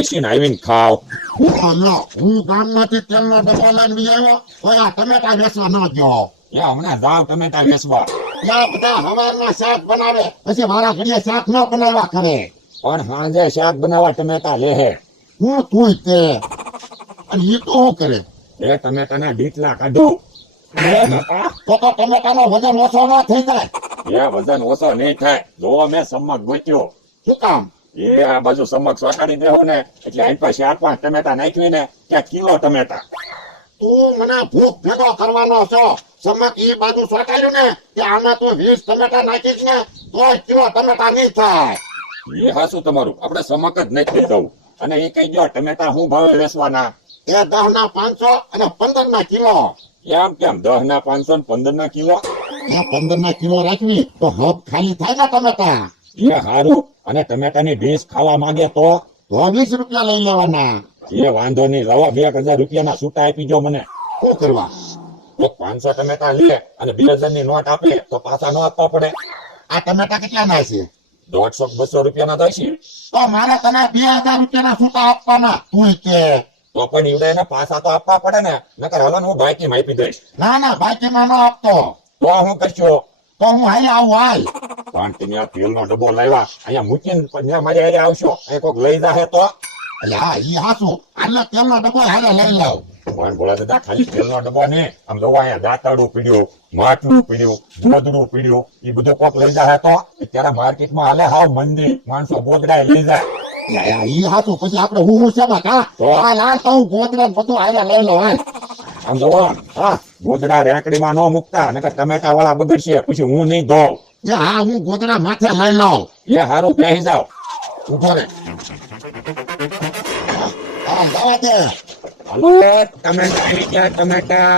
પીસીને આવીને ખાવ. હું ગામમાંથી તેલનો ડબ્બો લઈને બી આવ્યો કોઈ આ ટમેટા વેચવા ન ગયો. એ હમણાં જાવ ટમેટા વેચવા. ત્યાં બધા હવારના શાક બનાવે પછી મારા ઘડીએ શાક ન બનાવવા કરે. પણ સાંજે શાક બનાવવા ટમેટા લેહે. હું તું તે અને એ તો શું કરે? એ ટમેટાના ડીટલા કાઢું. તો ટમેટાનો વજન ઓછો ન થઈ જાય. એ વજન ઓછો નહીં થાય. જો મેં સમક ગોત્યો. શું કામ? એ આ બાજુ સમક સોટાડી દેવો ને એટલે અહીં પાસે 4-5 ટમેટા નાખ્યું ને ત્યાં કિલો ટમેટા. તું મને ભૂખ ભેગો કરવાનો છો. સમક એ બાજુ સોટાડ્યું ને કે આમાં તું 20 ટમેટા નાખીશ ને તો કિલો ટમેટા નહીં થાય. એ હાસું તમારું. આપણે સમક જ નાખી દઉં. અને એ કઈ ગયો ટમેટા શું ભાવે વેચવાના? એ 10 ના 500 અને 15 ના કિલો. એમ કેમ 10 ના 500 ને 15 ના કિલો? એ 15 ના કિલો રાખવી તો હબ ખાલી થાય ને ટમેટા. એ હારું. અને ટમેટાની ડીશ ખાવા માંગે તો 20 રૂપિયા લઈ લેવાના. એ વાંધો નહીં. રવા 2000 રૂપિયાના છૂટા આપી જો મને. શું કરવા? તો 500 ટમેટા લે અને 2000 ની નોટ આપે તો પાછા ન આપવા પડે. આ ટમેટા કેટલા ના છે? 150-200 રૂપિયાના થાય છે. તો મારે તને 2000 રૂપિયાના છૂટા આપવાના. તું કે તો પણ ઈવડે એને પાછા તો આપવા પડે ને. નકર હાલો ને હું બાઈકીમાં આપી દઈશ. ના ના બાઈકમાં ન આપતો. તો હું કરશો? તો હું હાલ આવું હાલ. પણ તમે આ તેલનો ડબ્બો લાવ્યા અહીંયા મૂકીને ત્યાં મારી હારે આવશો અહીં કોઈક લઈ જાહે તો? એટલે હા ઈ હાસું. આટલે તેલનો ડબ્બો હારે લઈ લાવ. પણ બોલા દાદા ખાલી તેલનો ડબ્બો ને આમ જોવા અહીંયા દાંતરડું પીડ્યું, માટલું પીડ્યું, ગોદડું પીડ્યું, એ બધું કોક લઈ જાહે તો? અત્યારે માર્કેટમાં હાલે હાવ મંદી. માણસો ગોદડા લઈ જાય. ઈ હાસું. પછી આપણે હું શેમાં કા તો? હાલ હાલ તો હું ગોદડા ને બધું હારે લઈ લો હાલ. આમ જોવા હા ગોદડા રેકડીમાં ન મૂકતા નકર ટમેટા વાળા બગડશે પછી હું નહીં ધોઉં. એ હા હું ગોદડા માથે લઈ લઉં. એ હારું બેસી જાવ. ઉભો રે. હા જવા દે. હાલો ટમેટા આવી ગયા ટમેટા.